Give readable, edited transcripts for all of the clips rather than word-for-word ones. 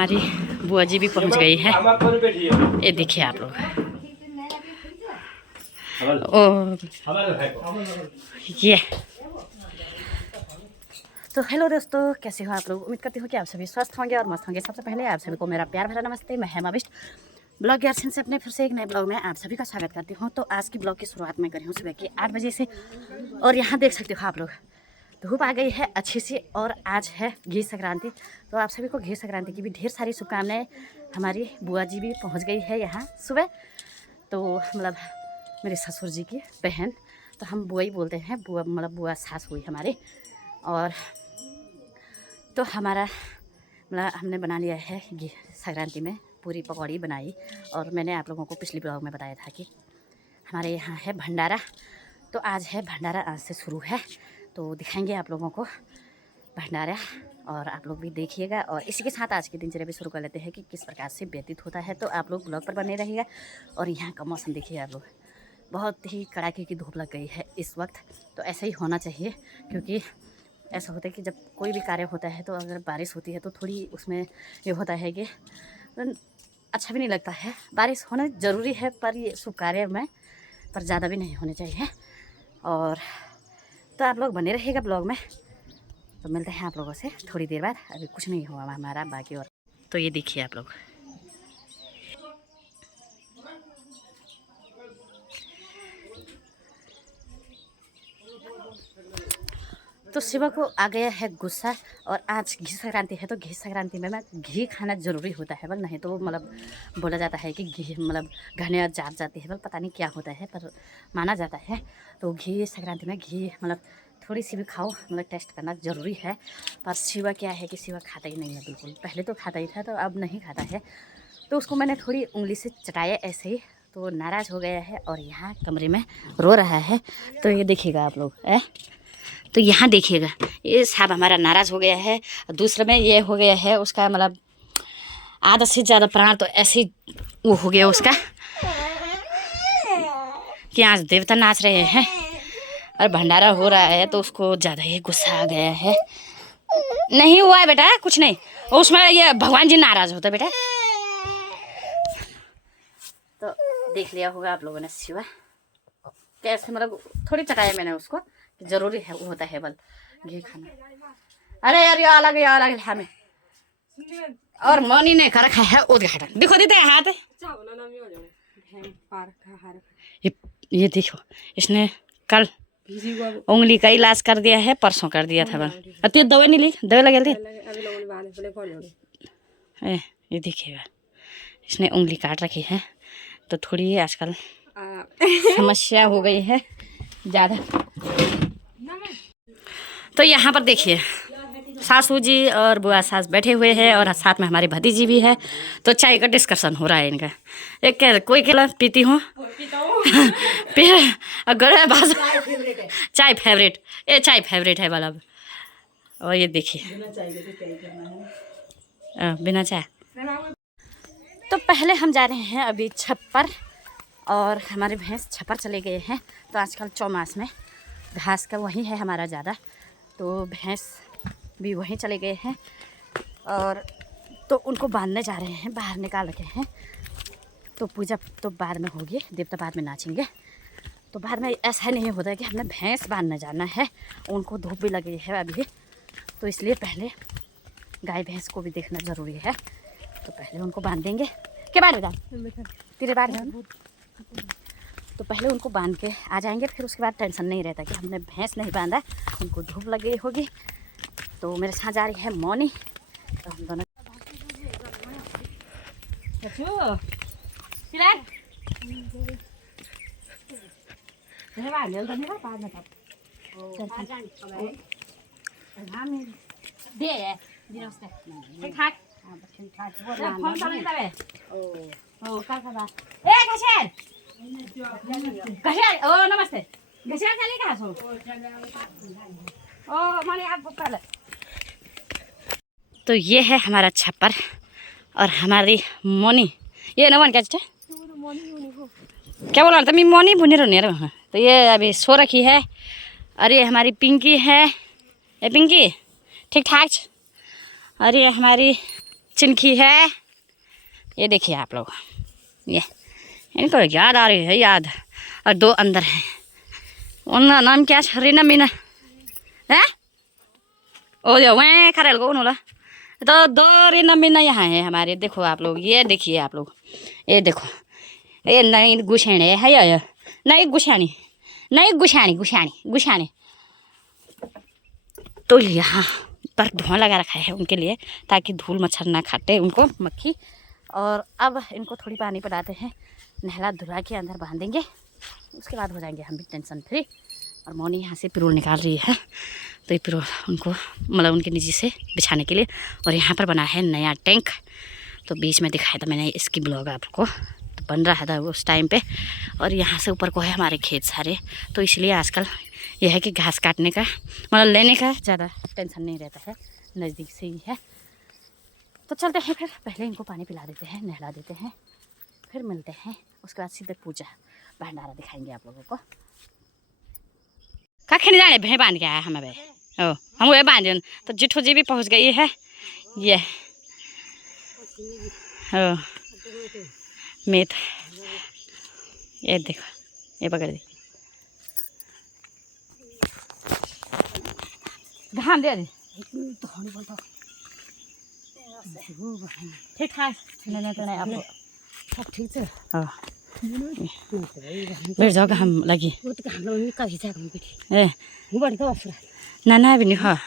हमारी बुआ जी भी पहुंच गई है। ये देखिए आप लोग। ओ ये तो हेलो दोस्तों, कैसे हो आप लोग। उम्मीद करती हूँ कि आप सभी स्वस्थ होंगे और मस्त होंगे। सबसे पहले आप सभी को मेरा प्यार भरा नमस्ते। मैं हेमा बिष्ट ब्लॉग यार्सन से अपने फिर से एक नए ब्लॉग में आप सभी का स्वागत करती हूँ। तो आज की ब्लॉग की शुरुआत मैं करी हूँ सुबह के 8 बजे से, और यहाँ देख सकते हो आप लोग धूप आ गई है अच्छी सी, और आज है घी संक्रांति। तो आप सभी को घी संक्रांति की भी ढेर सारी शुभकामनाएं। हमारी बुआ जी भी पहुँच गई है यहाँ सुबह, तो मतलब मेरे ससुर जी की बहन, तो हम बुआ ही बोलते हैं, बुआ मतलब बुआ सास हुई हमारी। और तो हमारा मतलब हमने बना लिया है घी संक्रांति में पूरी पकौड़ी बनाई, और मैंने आप लोगों को पिछली ब्लॉग में बताया था कि हमारे यहाँ है भंडारा। तो आज है भंडारा, आज से शुरू है, तो दिखाएंगे आप लोगों को भंडारा, और आप लोग भी देखिएगा। और इसी के साथ आज की दिनचर्या भी शुरू कर लेते हैं कि किस प्रकार से व्यतीत होता है। तो आप लोग ब्लॉग पर बने रहिएगा। और यहाँ का मौसम देखिए आप लोग, बहुत ही कड़ाके की धूप लग गई है इस वक्त। तो ऐसा ही होना चाहिए, क्योंकि ऐसा होता है कि जब कोई भी कार्य होता है तो अगर बारिश होती है तो थोड़ी उसमें ये होता है कि अच्छा भी नहीं लगता है। बारिश होना ज़रूरी है, पर ये शुभ कार्य में पर ज़्यादा भी नहीं होने चाहिए। और तो आप लोग बने रहिएगा ब्लॉग में। तो मिलते हैं आप लोगों से थोड़ी देर बाद। अभी कुछ नहीं हुआ हमारा बाकी। और तो ये देखिए आप लोग, तो शिवा को आ गया है गुस्सा। और आज घी संक्रांति है, तो घी संक्रांति में मैं घी खाना ज़रूरी होता है बल, नहीं तो मतलब बोला जाता है कि घी मतलब घने जात जाती है बल, पता नहीं क्या होता है पर माना जाता है। तो घी संक्रांति में घी मतलब थोड़ी सी भी खाओ, मतलब टेस्ट करना ज़रूरी है। पर शिवा क्या है कि शिवा खाता ही नहीं है बिल्कुल। पहले तो खाता ही था, तो अब नहीं खाता है। तो उसको मैंने थोड़ी उंगली से चटाया ऐसे ही, तो नाराज़ हो गया है और यहाँ कमरे में रो रहा है। तो ये देखिएगा आप लोग तो यहाँ देखिएगा, ये साहब हमारा नाराज़ हो गया है। दूसरे में ये हो गया है उसका मतलब आधा से ज़्यादा प्राण तो ऐसे ही वो हो गया उसका कि आज देवता नाच रहे हैं और भंडारा हो रहा है, तो उसको ज़्यादा ही गुस्सा आ गया है। नहीं हुआ है बेटा, कुछ नहीं, उसमें ये भगवान जी नाराज़ होते बेटा। तो देख लिया होगा आप लोगों ने शिवा कैसे मतलब थोड़ी चटाया मैंने उसको, ज़रूरी है वो होता है बल घी खाना। अरे यार ये अलग हमें और मनी ने कर रखा है उद्घाटन, देखो देते हैं हाथ। ये देखो, इसने कल उंगली का इलाज कर दिया है, परसों कर दिया था बल। अति दवाई नहीं ली, दवाई लगा दी। ये देखिएगा, इसने उंगली काट रखी है, तो थोड़ी आजकल समस्या हो गई है ज़्यादा। तो यहाँ पर देखिए सासू जी और बुआ सास बैठे हुए हैं, और साथ में हमारी भतीजी भी है। तो चाय का डिस्कशन हो रहा है इनका। एक कह कोई केला पीती हूँ फिर अगर चाय फेवरेट, ये चाय फेवरेट है वाला। और ये देखिए बिना चाय। तो पहले हम जा रहे हैं अभी छप्पर, और हमारे भैंस छप्पर चले गए हैं। तो आजकल चौमास में घास का वही है हमारा ज़्यादा, तो भैंस भी वहीं चले गए हैं। और तो उनको बांधने जा रहे हैं, बाहर निकाल के हैं। तो पूजा तो बाद में होगी, देवता बाद में नाचेंगे। तो बाद में ऐसा नहीं होता है कि हमने भैंस बांधने जाना है, उनको धूप भी लगी है अभी, तो इसलिए पहले गाय भैंस को भी देखना ज़रूरी है। तो पहले उनको बांध देंगे के बाद तेरे बाद तो पहले उनको बांध के आ जाएंगे, फिर उसके बाद टेंशन नहीं रहता कि हमने भैंस नहीं बांधा, उनको धूप लग गई होगी। तो मेरे साथ जा रही है मौनी, तो हम दोनों नमस्ते। तो ये है हमारा छप्पर और हमारी मोनी, ये नमन क्या क्या बोला था मैं मोनी बुने रहने। तो ये अभी सो रखी है। और ये हमारी पिंकी है, ये पिंकी ठीक ठाक। और ये हमारी चिनखी है, ये देखिए आप लोग, ये इनको याद आ रही है याद। और 2 अंदर हैं, उनका नाम क्या है? रीना मीना है। ओ जो वह खरेल को उन्होंने तो 2 रीना मीना यहाँ है हमारे। देखो आप लोग, ये देखिए आप लोग, ये देखो, ये नई गुछेणे है या नई गुछानी, नई गुछानी गुछानी गुछानी। तो यहाँ पर धुआं लगा रखा है उनके लिए, ताकि धूल मच्छर ना खाते उनको, मक्खी। और अब इनको थोड़ी पानी पिलाते हैं, नहला धुला के अंदर बांधेंगे, उसके बाद हो जाएंगे हम भी टेंशन फ्री। और मौनी यहाँ से पिरोल निकाल रही है, तो ये पिरोल उनको मतलब उनके निजी से बिछाने के लिए। और यहाँ पर बना है नया टैंक, तो बीच में दिखाया था मैंने इसकी ब्लॉग आपको, तो बन रहा था उस टाइम पे। और यहाँ से ऊपर को है हमारे खेत सारे, तो इसलिए आजकल यह है कि घास काटने का मतलब लेने का ज़्यादा टेंशन नहीं रहता है, नज़दीक से ही है। तो चलते हैं फिर, पहले इनको पानी पिला देते हैं, नहला देते हैं, फिर मिलते हैं। उसके बाद सीधे पूजा भंडारा दिखाएंगे आप लोगों को। कखे नहीं जाने, भैं बांध के आया हमें भाई। ओ हम वह बांध, तो जिठो जी भी पहुँच गई है। ये ओ मेथ, ये देखो, ये पकड़ दी, घाम दे ठीक ठाक आप सब ठीक है। बैठ जाओ हम लगी ए ना ना भी नहीं। हाँ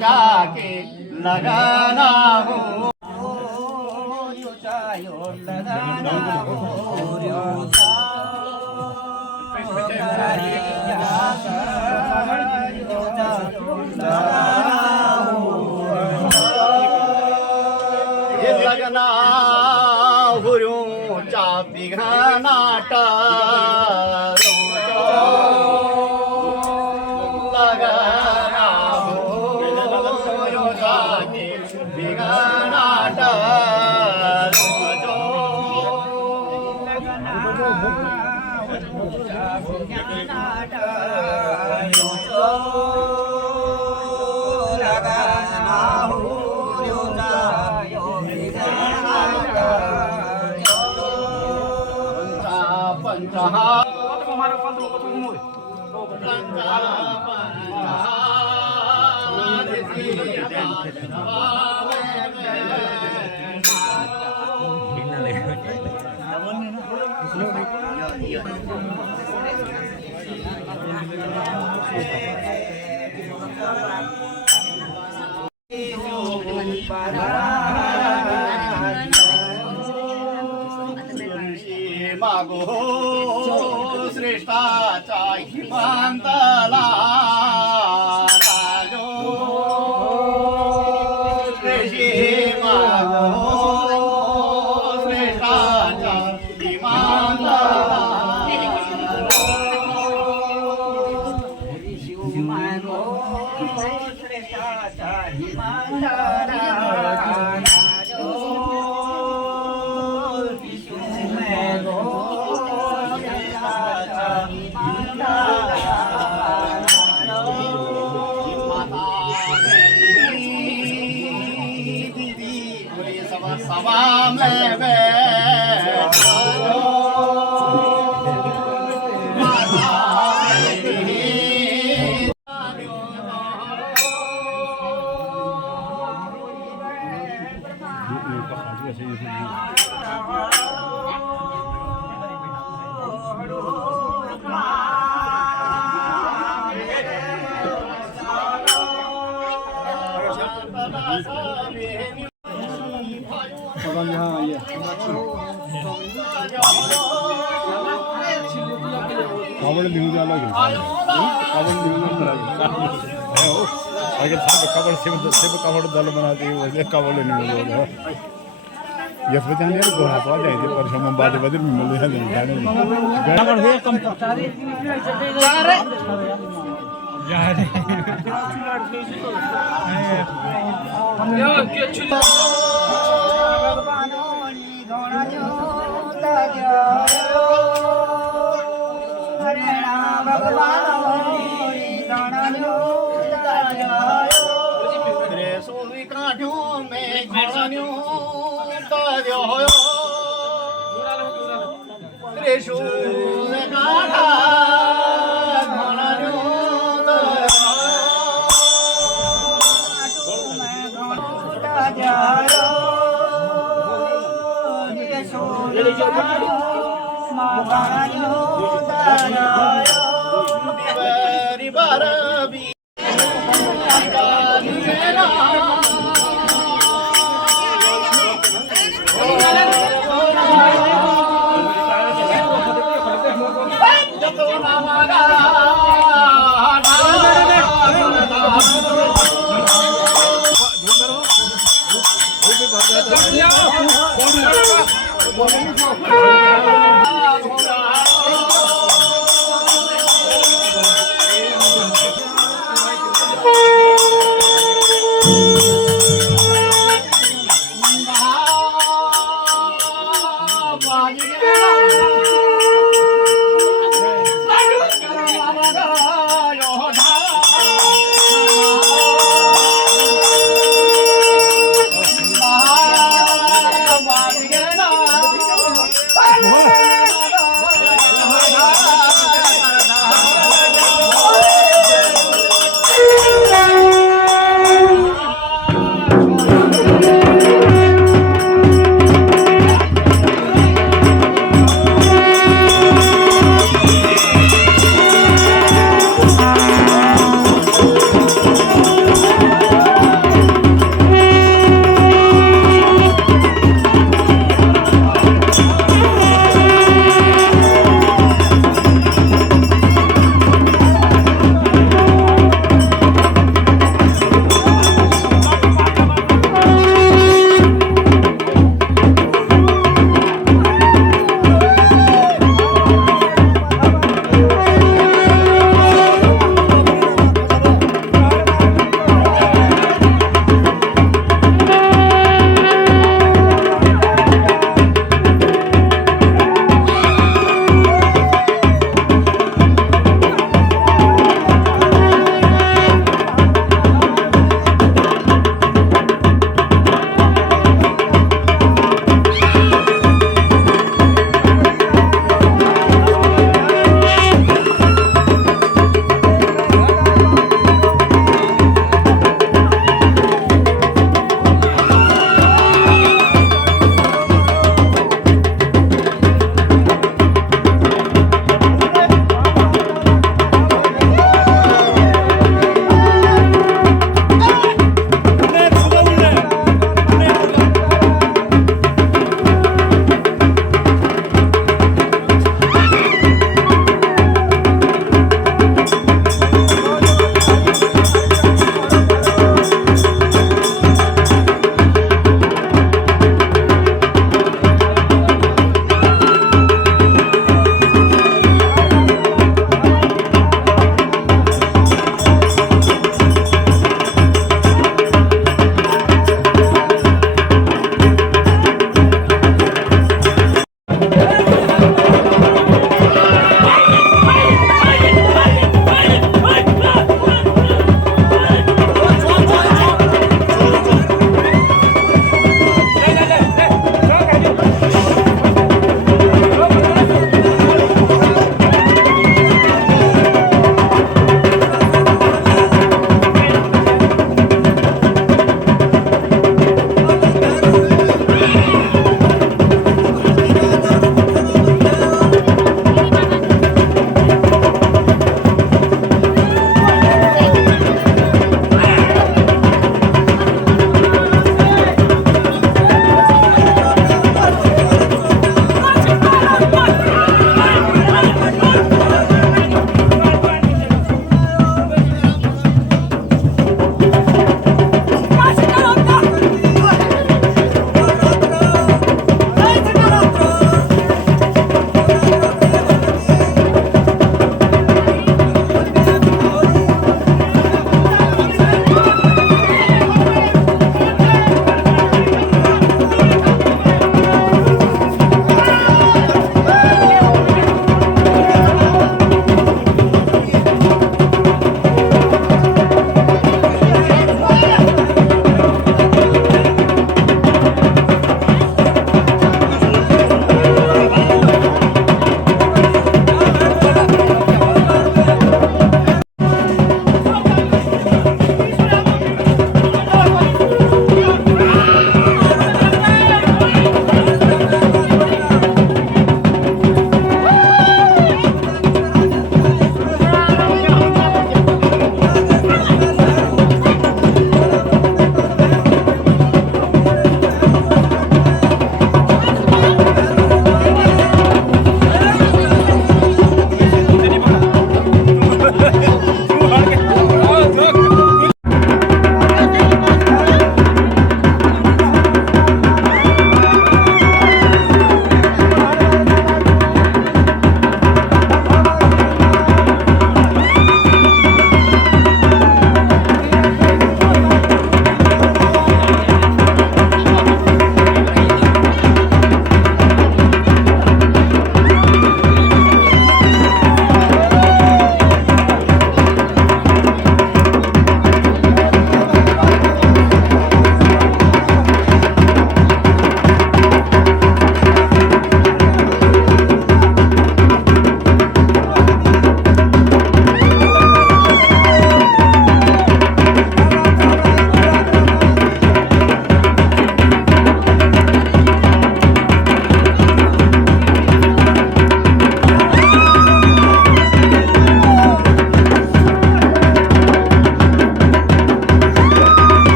जाके लगाना हो लगना हुरूं चापी घनाटा मागो श्रेष्ठाचा हिमांतला राजो श्रेष्ठी मागो श्रेष्ठाचा हिमांतला श्रेष्ठाचा हिमांतला सवा में कावड़ दिनु जाला के कावड़ दिनु जाला के हो आगे सब कावड़ से कावड़ दल बना के वो कावड़ नहीं बोलो ये पता नहीं को है पा जाए पर हम बाद में मिल जाए कावड़ है कम सारे जा रे यो के छुला भगवानोनी घोड़ा जो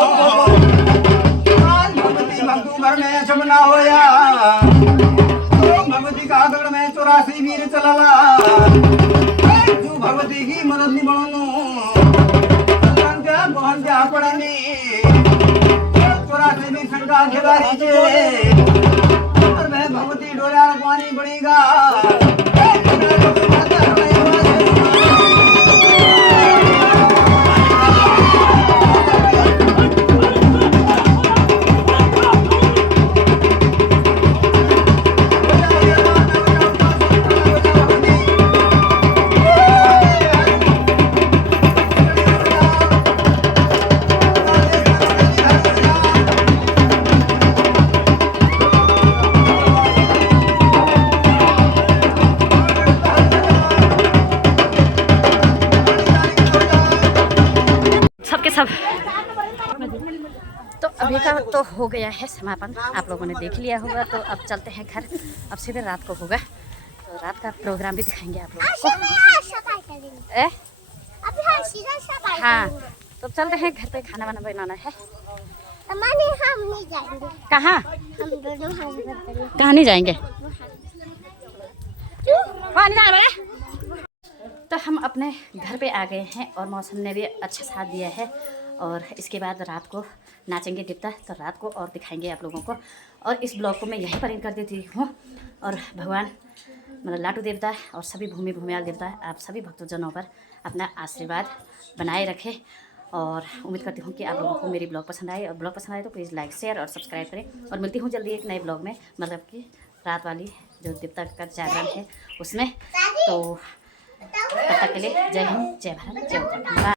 आज भगवती भक्तू घर में छमना होया भगवती का दगड़ में 84 वीर चलला जो भगवती की मदद नहीं बनू मोहन जा पड़नी 84 वीर संगा खिलाड़ी जे मैं भगवती डोरा पानी बनेगा सबके सब। तो अभी का तो हो गया है समापन, आप लोगों ने देख लिया होगा। तो अब चलते हैं घर, अब सीधे रात को होगा, तो रात का प्रोग्राम भी दिखाएंगे आप लोगों को। हाँ, तो चलते हैं घर पे, खाना वाना बनाना है। हम नहीं जाएंगे। कहाँ हम दोनों कहाँ नहीं जाएंगे? वहाँ नहीं जाना है। तो हम अपने घर पे आ गए हैं और मौसम ने भी अच्छा साथ दिया है। और इसके बाद रात को नाचेंगे देवता, तो रात को और दिखाएंगे आप लोगों को। और इस ब्लॉग को मैं यहीं पर एंड कर देती हूँ। और भगवान मतलब लाटू देवता और सभी भूमि भूमियाल देवता आप सभी भक्तजनों पर अपना आशीर्वाद बनाए रखें। और उम्मीद करती हूँ कि आप लोगों को मेरी ब्लॉग पसंद आए, और ब्लॉग पसंद आए तो प्लीज़ लाइक शेयर और सब्सक्राइब करें। और मिलती हूँ जल्दी एक नए ब्लॉग में, मतलब कि रात वाली जो देवता का जागरण है उसमें। तो तब तक के लिए जय हिंद, जय भारत, जय उत्तराखंड।